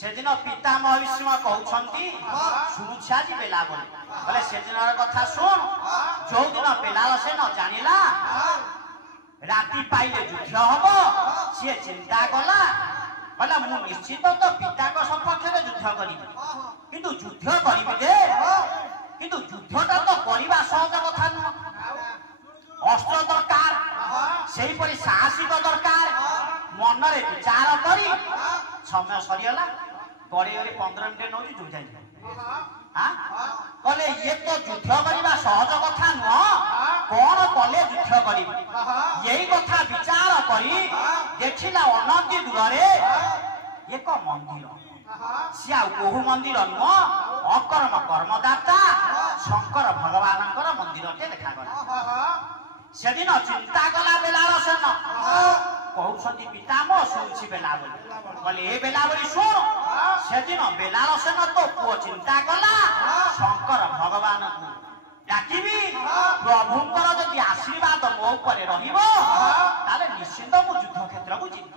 सेदिन पितामह भीष्म कहउछंती शुणुछा जी बेला बोले बोले सेदिनर कथा सुन जो दिन बेलाल से न जानिला राति पाइले युद्ध हबो से चिंता कला बोला मु निश्चित तो पिता को सपक्ष में युद्ध करिबि किंतु युद्ध करिबि दे किंतु युद्धटा तो करिबा सहज कथा न अस्त्र दरकार सेही परि साहसिक दरकार मन रे विचार करी समय सरियला गड़े 15 मिनट नौ जो जाए कले ये तो युद्ध करवा सहज कथा नुह कौन कले युद्ध कर यही कथा विचार करी देखिला अनंती दूर एक मंदिर सी आहु मंदिर नुह अकर्म कर्मदाता शंकर भगवान मंदिर टे देखा सेदिन चिंता कला बेलाल सेन कहउछंती पितामह शुणुछि बेला बोली बोले ए बेला बोली सुन सेदिन बेलाल सेन तो पुओ चिंता कला शंकर भगवान को डाकिबी प्रभुंकर जदि आशीर्वाद मो ऊपर रहिबो ताले निश्चित मु युद्ध क्षेत्र को जिबी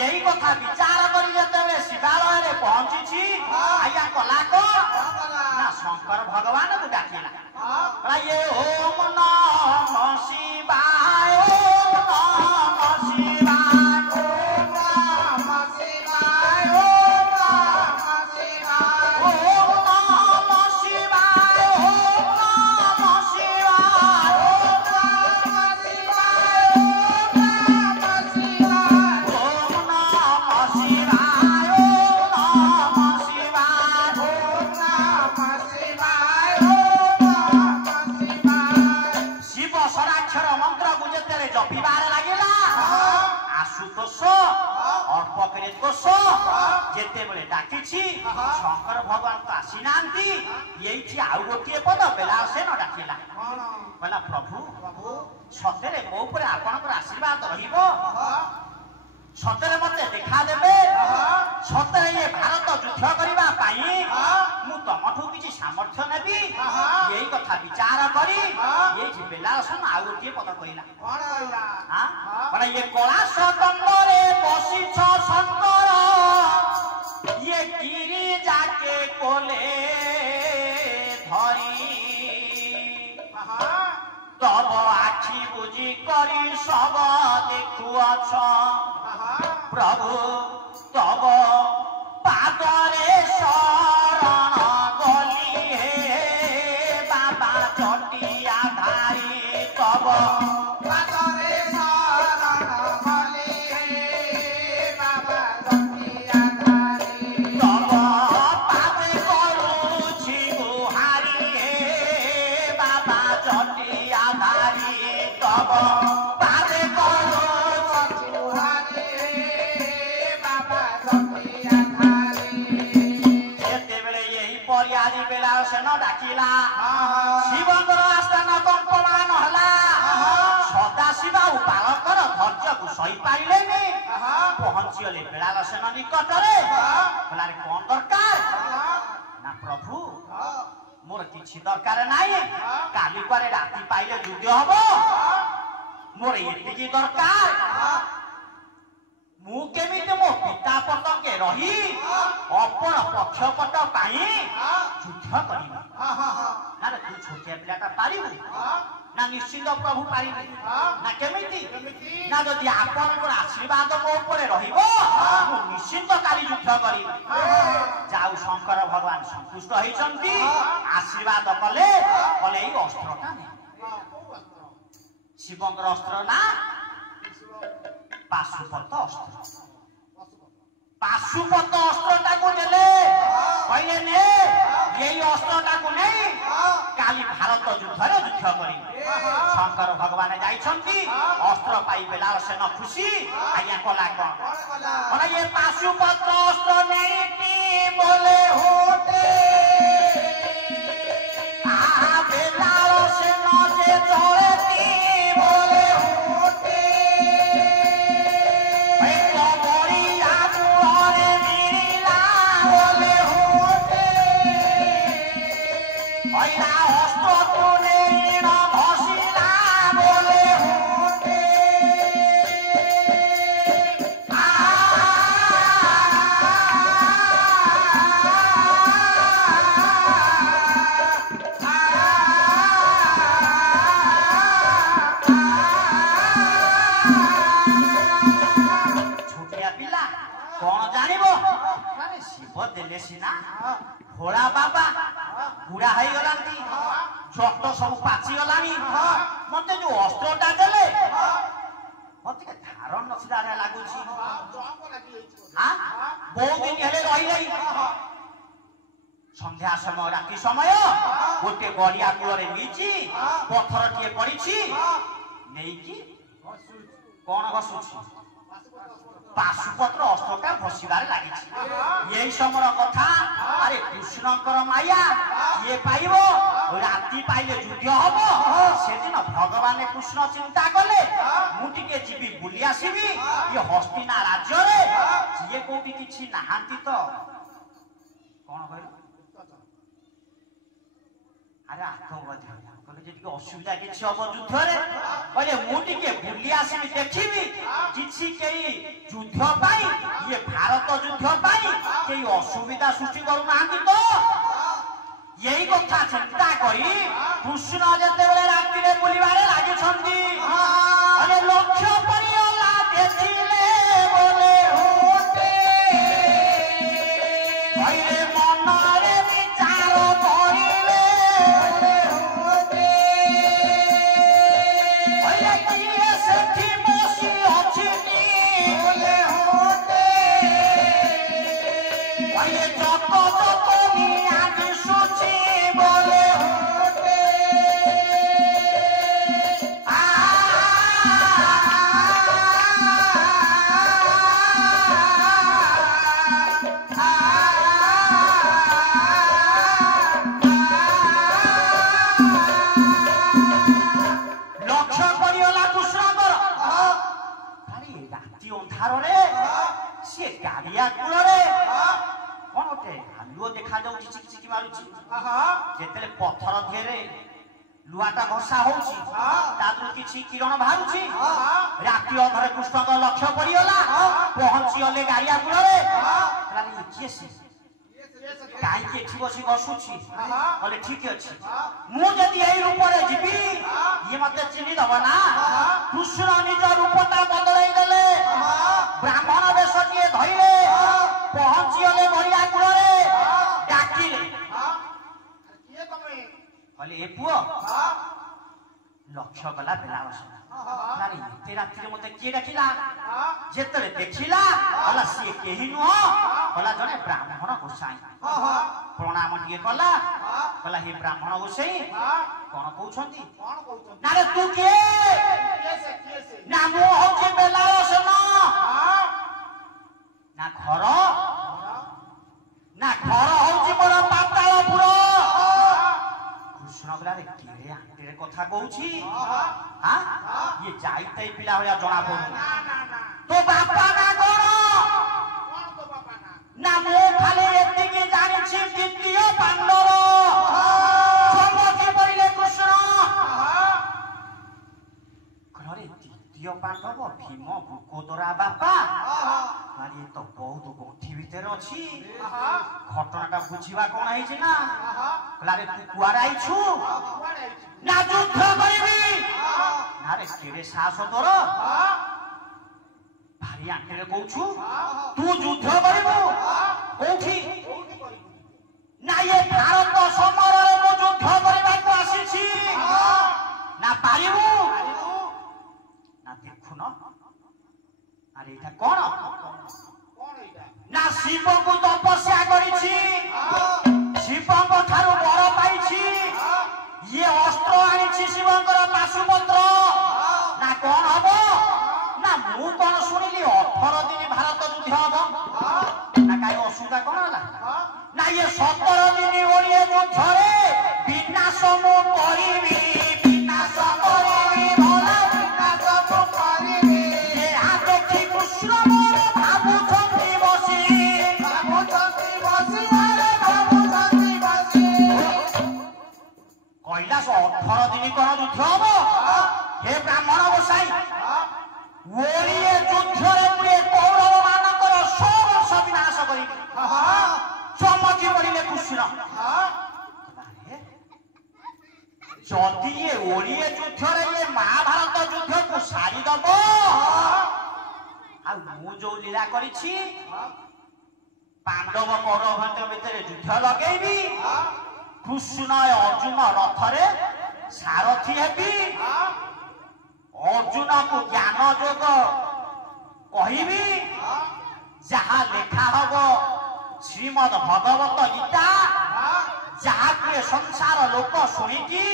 यही कथा विचार करी जते शिवालय रे पहुंची छी आया कला को ना शंकर भगवान को डाकिला ये ओम नमः शिवाय ओम नमः शिवाय ओम नमः शिवाय ओम नमः शिवाय ओम नमः शिवाय ओम नमः शिवाय ओम नमः शिवाय ओम नमः शिवाय ओम नमः शिवाय ओम नमः शिवाय ओम नमः शिवाय शिव सराक्षर मंत्र को जेते जपिबार लागिला आशुतोष अर्प करे दोष जेते बेले डाकिछि शंकर भगवान तो आसी नांती एइछि आउ गोटिए पद बेला से न डाकिला बोला प्रभु सतेरे मो ऊपर आपनकर आशीर्वाद रहिबो सतेरे मते देखा देबे सतेरे ये भारत युद्ध करिबा पाई मु तमठु किछि सामर्थ्य नेबी यही कथा विचार करी ये बेला सुन आ गोटे पद कहिला हां बोला ये कला सदंडरे बसी छ शंकर ये गिरी जाके कोले धरी तब आखि बुझी करी सब देखुअछ प्रभु तब पादरे शरण गली हे बाबा चटिया धारी तब पादरे शरण गली हे बाबा चटिया धारी तब पादे करूछि गुहारी हे बाबा चटिया धारी तब पादे करूछि गुहारी परियारी बेला से न डाकिला शिवंकर आस्थान कंपमान हला सदा शिवा बालकर धैर्य को सही पाइले पहुंचले बेला से न निकट रे बोला रे कौन दरकार ना प्रभु मोर किछि दरकार नाही काली पारे राति पाइले युद्ध हबो मोर एतिकी दरकार मु केमिते मो पिता पटके रही अपर पक्षपट पाई युद्ध करिबा ना रे तू छोटिया पिलाटा पारिबु ना निश्चित प्रभु पारिबे ना केमिति ना जदि आपनकर आशीर्वाद मो ऊपर रहिबो मु निश्चित काली युद्ध करिबा जाऊ शंकर भगवान संतुष्ट होइचंती आशीर्वाद कले कले ई अस्त्रटा ने शिवंकर अस्त्र ना पाशुपत अस्त्रटा को देले कहले ने यही अस्त्रटा को नहीं काली भारत युद्ध रे युद्ध करी शंकर भगवान जाइछंती अस्त्र पाई बेला से न खुशी आज्ञा कला कोन ये पाशुपत अस्त्र नहीं की बोले होते आ बेला से न जे चलेती बोले कौन जानिबो अरे शिव देले सिना भोला बाबा बुढ़ा है गलांती जट सब पाची गलानी मते जो अस्त्रटा देले मते के धारण नसिदा रे लागुची हां बहुत दिन हेले रही नहीं संध्या समय राति समय गोटे गड़िया कूल नीची पत्थर टे पड़ी नहीं कि कौन घसुची पाशुपत्र अस्त्रटा घषिबार लगी यही समय कथा अरे कृष्णकर माया ये पाइबो राति पाइले युद्ध हम से दिन भगवान कृष्ण चिंता कले मुटिके जीवी बुली आसीबी ये हस्तिना राज्य रे ये कोठी किछि नाहांती तो कौन कहलो अरे आतंकवादी कहले जे टिके असुविधा किछि हबो युद्ध रे कहले मु टिके बुली आसीबी देखिबी किछि केई युद्ध पाई ये भारत युद्ध पाई केई असुविधा सृष्टि करू नांती तो यही कथा चिंता करी कृष्ण जते बेले राति रे बुलिबारे लागि छंती अरे लक्ष्य परियला देखिले बोले होते भइले मनरे विचार करिले होते भइले किए सेठी बसी अछिनी बोले होते भइले जत जत मिया दिसुची बोले होते लक्ष्य करियला कृष्णकर अरे राति अंधार रे से गाड़िया कूल रे कौन गोटे आलुओ देखा जाऊ चिक चिक मारुची जेतेले पत्थर घेरे लुआटा घषा होउची तादु किछि किरण बाहरुची राति अधरे कृष्णकर लक्ष्य करियला पहुंची गले गाड़िया कूल रे कहला किए से काई के ठी बसी घसुची कहले ठीक अछि मु जदी एई रूप रे जीबी ये मते चिनी दबो ना कृष्ण निज रूपटा बदलाई देले ब्राह्मण वेश के धइले पहुंची गले गड़िया कूल रे डाकिले किए तमे कहले ए पुओ लक्ष्य गला बेला बसना नारी ते राति रे मते के डाकिला जेतले देखिला हला से केही नु हला जने ब्राह्मण गोसाई प्रणाम टिके कला कहला हे ब्राह्मण गोसाई कोन कहउछंती नारे तू के ना मो होचे बेला बसना ना घर होची मोर पातालपुर कृष्ण बेला रे के आंटे कथा कहउछी हां ये जाईतै पिला होया जणा पडु तो बापा ना कोन तो बापा ना मो खाली एति के जानि छी द्वितीय पांडव समझि पड़िले कृष्ण घरे द्वितीय पांडव भीम भूकोदरा बापा मारी तो बहुत गोठी भीतर अछि घटनाटा बुझिबा कोन आइछि ना कहला रे तू कुआर आइछु ना युद्ध करिबी ना रे केरे साहस तोर भारी आंटे कहूछु तू युद्ध करिबू कोठी ना ये भारत समर रे मो युद्ध करिबा को आसीछि ना पारिबू ना देखु न अरे इटा कोन ना शिव को तपस्या करिछि शिवंग ठारू वर पाइछि ये अस्त्र आनिछि शिवंकर पाशुपत्र ना कोन हबो ना मु कोन सुनिली 18 दिन भारत युद्ध हबो ना काई असुविधा कोन हला ना ये 17 दिन ओलिए युद्ध रे विनाश मु करिबी विनाश करिबी भला विनाश मु करिबी ये आ देखि कृष्ण मोर भाबु छंती बसी कैलाश 18 दिन कोन युद्ध हबो हे ब्राह्मण गोसाई ओलिए युद्ध रे पुरे कौरव मानकर सब विनाश करिबी समझि पड़िले कृष्ण आ मु जो लीला करिछि पांडव कौरवଙ୍କ ଭିତରେ ଯୁଦ୍ଧ ଲଗେଇବି कृष्ण अर्जुन रथरे सारथी हेबी अर्जुन को ज्ञान जोग कहबी जहा लेखा हब श्रीमद भगवत गीता जहा के संसार लोक शुणिकी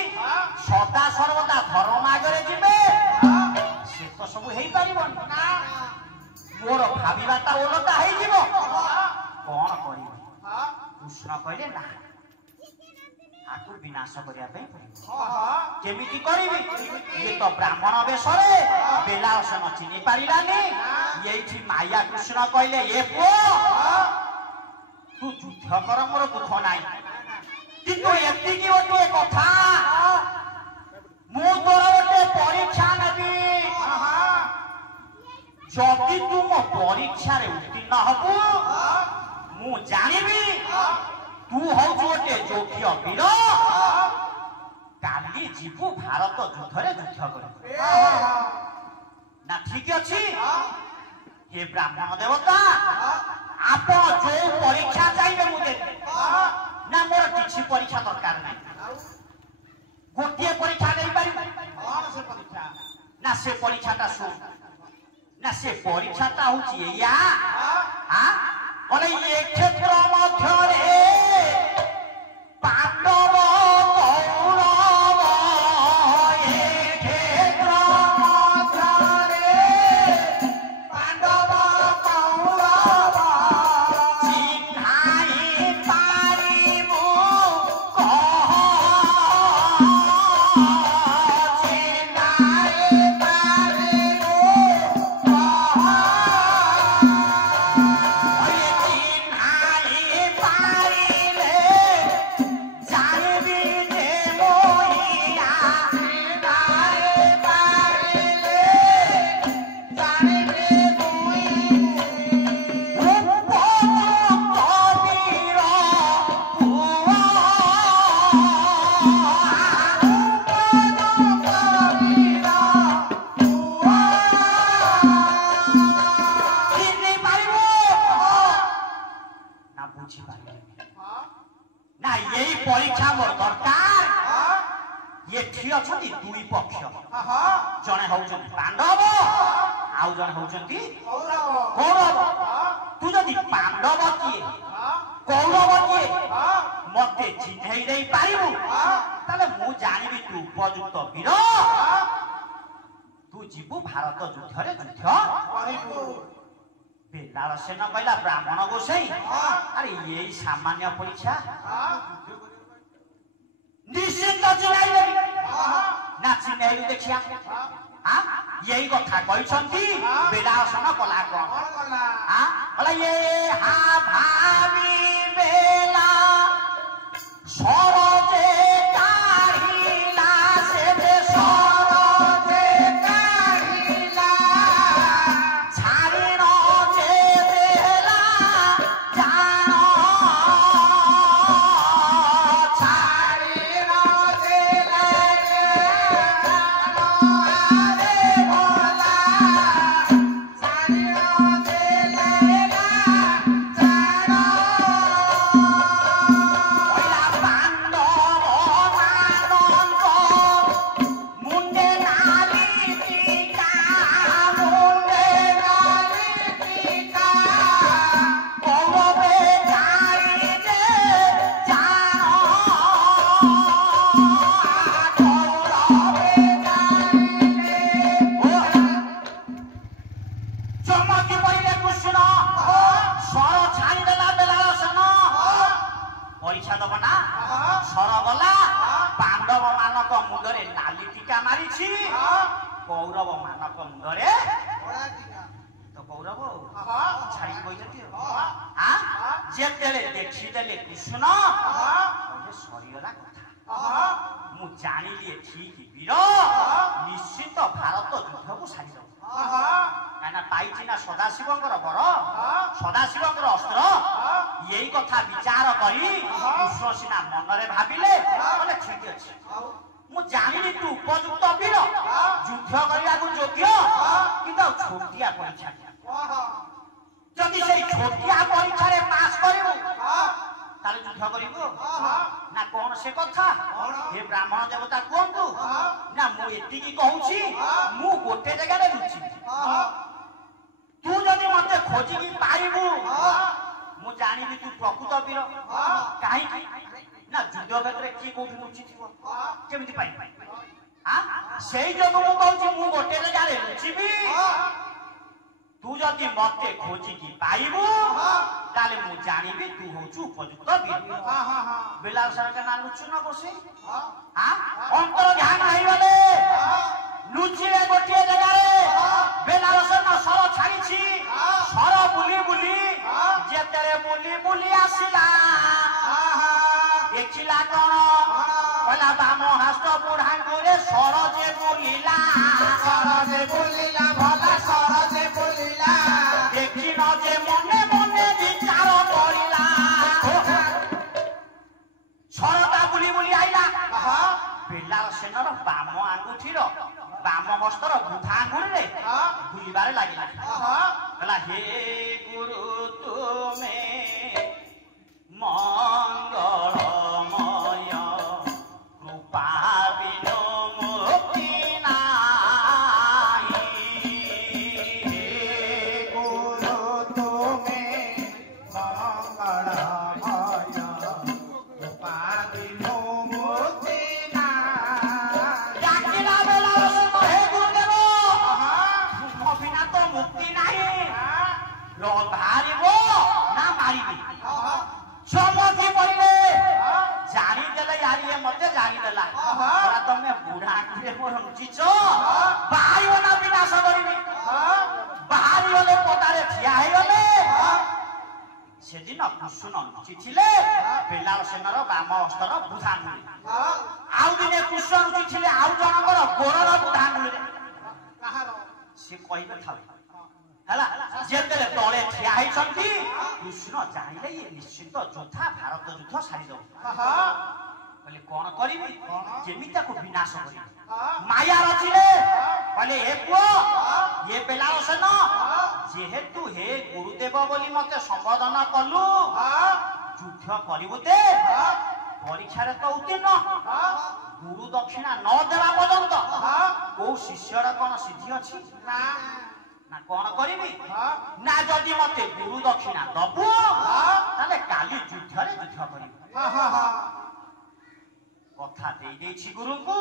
सदा सर्वदा धर्म आगे जीवे से तो सब हो पार मोर भावाटा ओलटा हो कौन कर कृष्ण कहले ना आपको विनाश करने केमिति करिबी ये तो ब्राह्मण वेश बेलासन चिनी पारानी ये माया कृष्ण कहले ये पुओ तू युद्ध कर मोर दुख ना किंतु एति गोटे कथा मु तोर गोटे परीक्षा नेबी जदि तू मो परीक्षा उत्तीर्ण हबु मु जानिबी तू हौ गोटे योग्य वीर काली जीवु भारत युद्ध कर ना ठीक अच्छी हे ब्राह्मण देवता आप जो परीक्षा चाहिए मुझे ना मोर किसी परीक्षा दरकार नहीं गोटे परीक्षा नहीं पारि ना से परीक्षाटा सुन ना से परीक्षाटा होची या हां बोले ये क्षेत्र मध्यरे पांडव कौरव ये क्षेत्र मध्यरे पांडव कौरव चिन्हाई पारिबु कह चिन्हाई पारिबु दुई पक्ष जने होउछन पांडव आउ जने होउछन कौरव तू जदि पांडव किए कौरव किए मते चिन्हई देई पारिबु ताले मु जानिबी तू उपयुक्त वीर तू जीवु भारत युद्ध करिबु बेलाल सेन कहला ब्राह्मण गोसाई अरे यही सामान्य परीक्षा निश्चित चिन्हई ना चिन्हैलु देखिया यही कथा कहछंती बेलासन कला कोन बोला ये हा भावी बेला सरजे काहिला से दे सरजे काहिला छाड़ी न जे बेला जानो कौरव मानक मुंडरे तो कौरव छाड़ी बइजती हां जेतेले देखिदेले कृष्ण सरीगला कथा मु जानिली ठीक वीर निश्चित भारत युद्ध को सारी काना पाइछि ना सदाशिवंकर बर सदाशिवंकर अस्त्र यही कथा विचार करी कृष्ण सिना मनरे भाबिले बोले ठीक अछि मु जानिली तू उपयुक्त वीर युद्ध करिया को योग्य किंतु छोटिया परीक्षा ଛୋଟିଆ ପରୀକ୍ଷାରେ ପାସ୍ କରିବୁ ତାହେଲେ ଯୁଦ୍ଧ କରିବୁ ନା କଣ ସେ କଥା ଏ ବ୍ରାହ୍ମଣ ଦେବତା କୁହନ୍ତୁ ନା ମୁଁ ଏତିକି କହୁଛି ମୁଁ ଗୋଟେ ଜାଗାରେ ଲୁଚିବି ତୁ ଯଦି ମତେ ଖୋଜିକି ପାଇବୁ ମୁଁ ଜାଣିବି ତୁ ପ୍ରକୃତ ବୀର କାହିଁକି ନା ଯୁଦ୍ଧ କ୍ଷେତ୍ରରେ କିଏ କୋଉଠି ଲୁଚିଥିବ କେମିତି ପାଇ ସେଇ ଯୋଗୁଁ ମୁଁ କହୁଛି ମୁଁ ଗୋଟେ ଜାଗାରେ ଲୁଚିବି ତୁ ଯଦି ମତେ ଖୋଜିକି ପାଇବୁ ତାହେଲେ ମୁଁ ଜାଣିବି ତୁ ହଉଛୁ ଉପଯୁକ୍ତ ବୀର ବେଲା ସାରା ନା ଲୁଚୁ ନ ବସେ ଅନ୍ତର ଧ୍ୟାନ ହେଇଗଲେ ଲୁଚିଲେ ଗୋଟିଏ ଜାଗାରେ ବେଲାରସନ ସର ଛାଡ଼ିଛି ସର ବୁଲି ବୁଲି ଯେତେବେଳେ ବୁଲି ବୁଲି ଆସିଲା ଦେଖିଲା କଣ କହିଲା ବାମ ହାସ୍ତ ବୁଢାଙ୍ଗୁରେ ସର ଯେ ବୁଲିଲା ଭଲ ସର ଯେ ବୁଲିଲା ଦେଖିନ ଯେ ମନେ ମନେ ବିଚାର କରିଲା ସରଟା ବୁଲି ବୁଲି ଆଇଲା ବେଲାରସେନର ବାମ ଆଙ୍ଗୁଠିର ବାମ ହସ୍ତର ବୁଧା ଆଙ୍ଗୁଳିରେ ବୁଲିବାରେ ଲାଗିଲା କହିଲା ହେ ଗୁରୁ ତୁମେ ମଙ୍ଗଳମୟ କୃପା ବିନୁ ମୁକ୍ତି ନାହିଁ ହେ ଗୁରୁ ତୁମେ ମଙ୍ଗଳମୟ କୃପା ବିନୁ ମୁକ୍ତି ନାହିଁ ଡାକିଲା ବେଲାରସନ ହେ ଗୁରୁଦେବ ତୁମ ବିନା ତ ମୁକ୍ତି ନାହିଁ ବାହାରିବ ନା ମାରିବି ଚମକି ପଡ଼ିଲେ ଜାଣିଦେଲେ ୟାରି ମତେ ଜାଣିଦେଲା ତମେ ବୁଢା ଆଖିରେ ମୋର ଲୁଚିଛ ବାହାରିବ ନା ବିନାଶ କରିବି ବାହାରିଗଲେ ପଦାରେ ଠିଆ ହେଇଗଲେ ସେଦିନ କୁସୁନ ଲୁଚିଥିଲେ ବେଲାରସେନର ବାମ ହସ୍ତର ବୁଧାଙ୍ଗୁଳି ଆଉ ଦିନେ କୁସୁନ ଲୁଚିଥିଲେ ଆଉ ଜଣଙ୍କର ଗୋଡର ବୁଧାଙ୍ଗୁଳିରେ ସେ କହିବେ ଥାଉ ହେଲା ଯେତେବେଳେ ତଳେ ଠିଆ ହେଇଛନ୍ତି କୃଷ୍ଣ ଜାଣିଲେ ଇଏ ନିଶ୍ଚିତ ଯୋଦ୍ଧା ଭାରତ ଯୁଦ୍ଧ ସାରିଦବ କହିଲେ କଣ କରିବି କେମିତି ତାକୁ ବିନାଶ କରିବି ମାୟା ରଚିଲେ କହିଲେ ଏ ପୁଅ ଏ ବେଲାରସେନ ଯେହେତୁ ହେ ଗୁରୁଦେବ ବୋଲି ମତେ ସମ୍ବୋଧନ କଲୁ ଯୁଦ୍ଧ କରିବୁ ଦେ ପରୀକ୍ଷାରେ ତ ଉତ୍ତୀର୍ଣ୍ଣ ଗୁରୁ ଦକ୍ଷିଣା ନ ଦେବା ପର୍ଯ୍ୟନ୍ତ କୋଉ ଶିଷ୍ୟର କଣ ସିଦ୍ଧି ଅଛି ନା କଣ କରିବି ନା ଯଦି ମତେ ଗୁରୁ ଦକ୍ଷିଣା ଦବୁ ତାହେଲେ କାଲି ଯୁଦ୍ଧରେ ଯୁଦ୍ଧ କରିବୁ କଥା ଦେଇଦେଇଛି ଗୁରୁଙ୍କୁ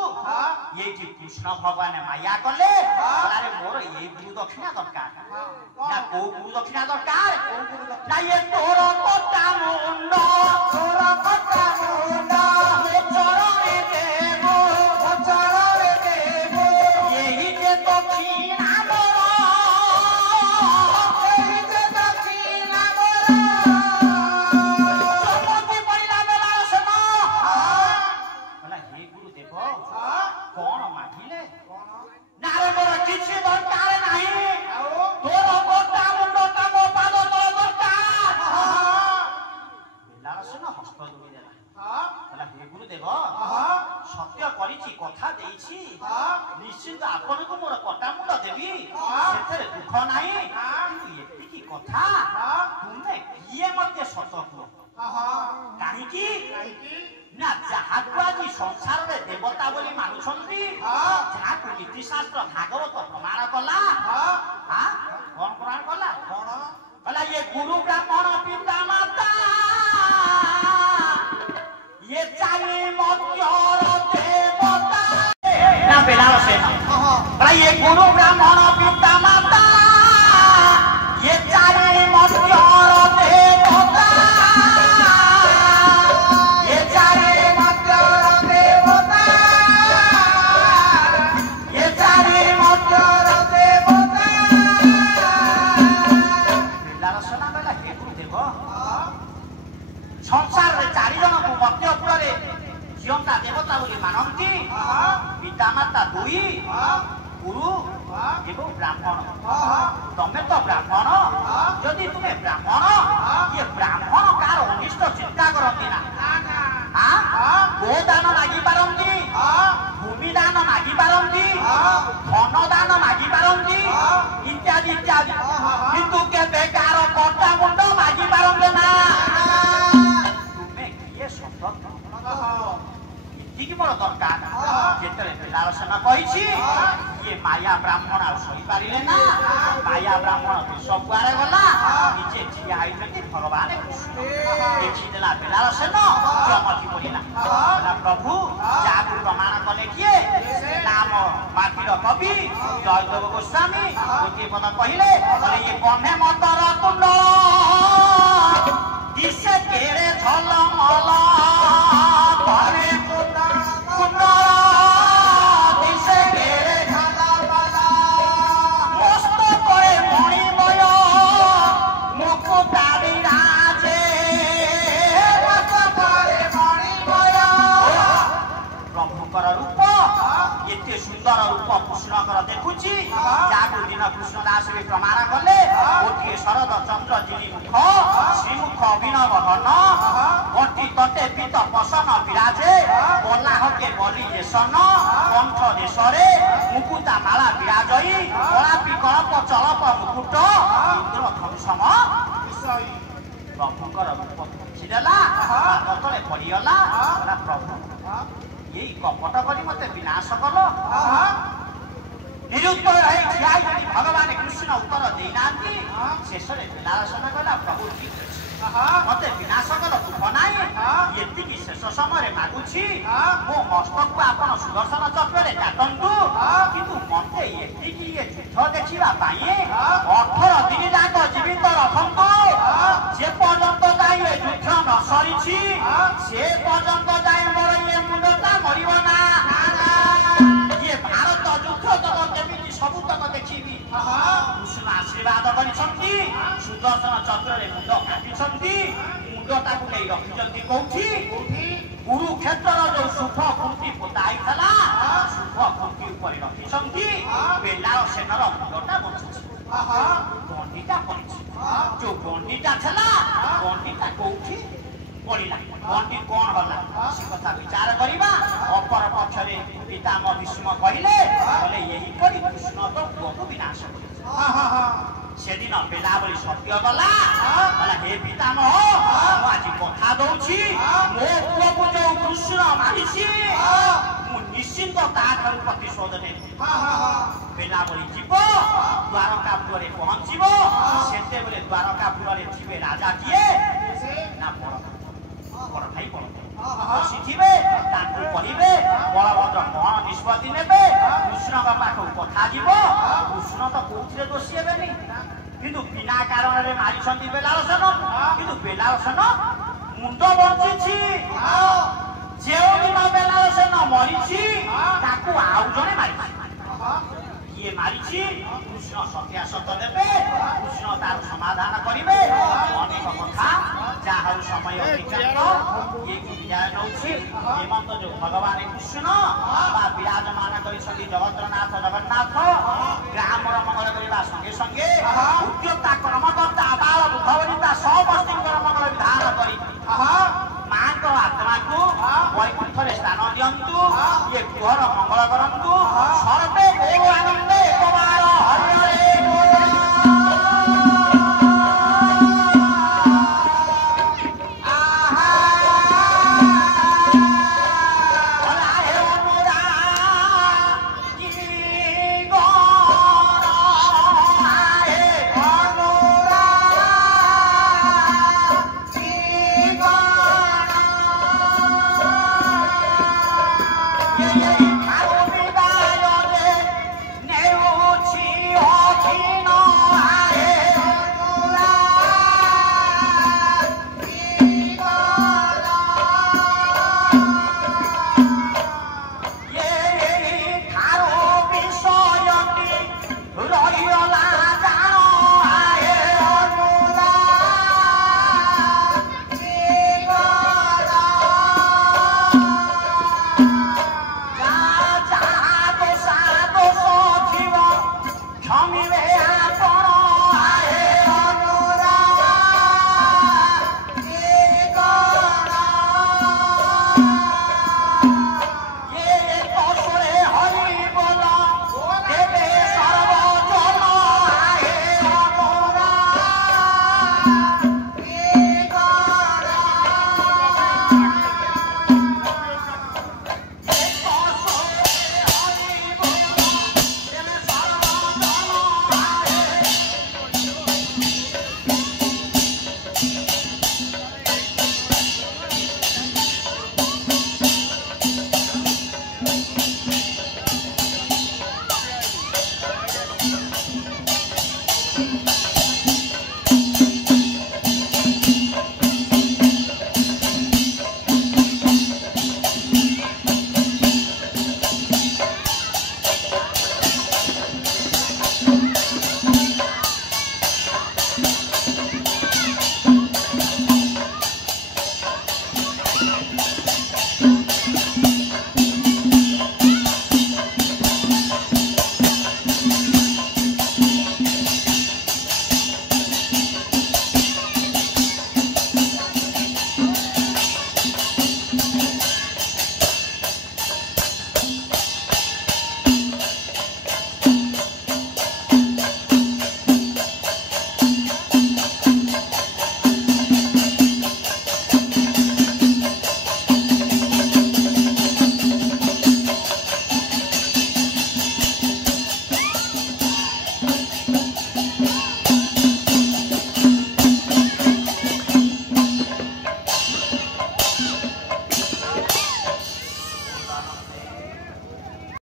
ଏଇଠି କୃଷ୍ଣ ଭଗବାନ ମାୟା କଲେ ଆରେ ମୋର ଏଇ ଗୁରୁ ଦକ୍ଷିଣା ଦରକାର ନା କୋଉ ଗୁରୁ ଦକ୍ଷିଣା ଦରକାର ନା ଏ ତୋର କଟା ମୁଣ୍ଡ ଚରଣେ ଦେବୁ ଏହି ଯେ ଦକ୍ଷିଣା କଣ ମାଗିଲେ ନାରେ ମୋର କିଛି ଦରକାର ନାହିଁ ତୋର ଗୋଟା ମୁଣ୍ଡଟା ମୋ ପାଦ ତଳ ଦରକାର ବେଲାରସେନ ହସ୍ତ ଯୋଡ଼ି ଦେଲା କହିଲା ହେ ଗୁରୁଦେବ ସତ୍ୟ କରିଛି କଥା ଦେଇଛି ନିଶ୍ଚିନ୍ତ ଆପଣଙ୍କୁ ମୋର କଟା ମୁଣ୍ଡ ଦେବି ସେଥିରେ ଦୁଃଖ ନାହିଁ କିନ୍ତୁ ଏତିକି କଥା ତୁମେ କିଏ ମତେ ସତ କୁହ କାହିଁକି ନା ଯାହାକୁ ଆଜି ସଂସାରରେ ଦେବତା ବୋଲି ମାନୁଛନ୍ତି ଯାହାକୁ ନୀତିଶାସ୍ତ୍ର ଭାଗବତ ପ୍ରମାଣ କଲା କଣ ପ୍ରମାଣ କଲା କହିଲା ଇଏ ଗୁରୁ ବ୍ରାହ୍ମଣ ପିତା ମାତା ଇଏ ଚାରି ମନ୍ଦିର ଦେବତା ନା ବେଲାରସେନ କହିଲା ଇଏ ଗୁରୁ ବ୍ରାହ୍ମଣ ପିତା ମାତା ଇଏ ଚାରି ମନ୍ଦିର ଦେବତା ସଂସାରରେ ଚାରି ଜଣକୁ ମତ୍ୟ ଉପରେ ଜିଅନ୍ତା ଦେବତା ବୋଲି ମାନନ୍ତି ପିତାମାତା ଦୁଇ ଗୁରୁ ଏବଂ ବ୍ରାହ୍ମଣ ତମେ ତ ବ୍ରାହ୍ମଣ ଯଦି ତୁମେ ବ୍ରାହ୍ମଣ ଇଏ ବ୍ରାହ୍ମଣ କାହାର ଅନିଷ୍ଟ ଚିନ୍ତା କରନ୍ତି ନା ଗୋ ଦାନ ମାଗି ପାରନ୍ତି ଭୂମି ଦାନ ମାଗି ପାରନ୍ତି ଧନ ଦାନ ମାଗି ପାରନ୍ତି ଇତ୍ୟାଦି ଇତ୍ୟାଦି କିନ୍ତୁ କେବେ କାହାର କଟା ମୁଣ୍ଡ दरकार जेतरे बेलारसेन कहिछि ये माया ब्राह्मण आ सही पारिले ना माया ब्राह्मण सब गुआरे गला निजे ठिया आइछथि भगवान कृष्ण देखि देला बेलारसेन जमति बोलिला बोला प्रभु जाकु प्रमाण कले किए नाम माटीर कवि जयदेव गोस्वामी गोटे पद कहिले बोले ये गम्हे मतर कुंड दिसे केरे झलमल करे कुंड दिसे केरे झलमल मस्त करे मणिमय मुकुटा विराजे मस्त करे मणिमय प्रभुकर रूप एते सुंदर रूप कृष्णकर देखुची जागु दिन कृष्णदास भी प्रमाण कले गोटे शरद चंद्र जिनी मुख श्रीमुख अभिनव घन गति तटे पीत पसन विराजे बला हके बलि देशन कंठ देशरे मुकुता माला विराजई कलापी कळप चलप मुकुट इंद्र धनुषम प्रभुकर रूप छिदेला ततले पड़िगला प्रभु यही कपट करी मते विनाश कल निरुत्तर रही ठिया यदि भगवान कृष्ण उत्तर देनाती शेष रे बेलारसेन कहला प्रभु ठीक अछि मते विनाश कल दुख नाही एति की शेष समय मागुछि मो मस्तक को आपण सुदर्शन चक्र रे काटंतु किंतु मते एति की ये युद्ध देखिबा पाई 18 दिन जाक जीवित रखंतु जे पर्यंत जाई युद्ध न सरिछि से पर्यंत जाई मोर ये मुंडटा मरिबो ना ये भारत युद्ध तक केमिति सबु तक देखिबी कृष्ण आशीर्वाद करिसंती सुदर्शन चक्र रे मुंड काटिसंती मुंडटा को नै रखिसंती कोठी कुरुक्षेत्र जो सुख कुंती पोताई थला सुख कुंती ऊपर रखिसंती बेलारसेनर मुंडटा बचिछि गंडीटा पड़िछि जो गंडीटा थला गंडीटा कोठी पड़िला गंडी कोन होला से कथा विचार करिबा अपर पक्षरे पितामह भीष्म कहिले बोले यही करी कृष्ण तो बहु विनाश सेदिन बेलाबली सत्य गला बोला हे पितामह मु आज कथा दउछि मो पुओ जो कृष्ण मारिछि मु निश्चित ता ठारू प्रतिशोध ने बेलाबली जीव द्वारकापुर रे पहुंचिबो सेते बेले द्वारकापुर रे थिबे राजा किए ना बड़ भाई बड़ बसिथिबे ताकू कहिबे बलभद्र कौन निष्पत्ति नेबे कृष्ण का पाखु कथा जीव कृष्ण तो कोथिरे दोषी हेबेनी किंतु बिना कारण रे मारिसंती बेलारसेन किंतु बेलारसेन मुंड बंचिछि जेउ दिन बेलारसेन मरिछि ताकू आउ जणे मारिछि ये मारिछि कृष्ण सत्यासत देबे कृष्ण तार समाधान करिवे अनेक कथा जाहर समय अतिक्रांत ये विद्या नौछि हेमंत जो भगवान कृष्ण बा विराजमान करिसंती जगतनाथ जगन्नाथ ग्रामर मंगल करिबा संगे संगे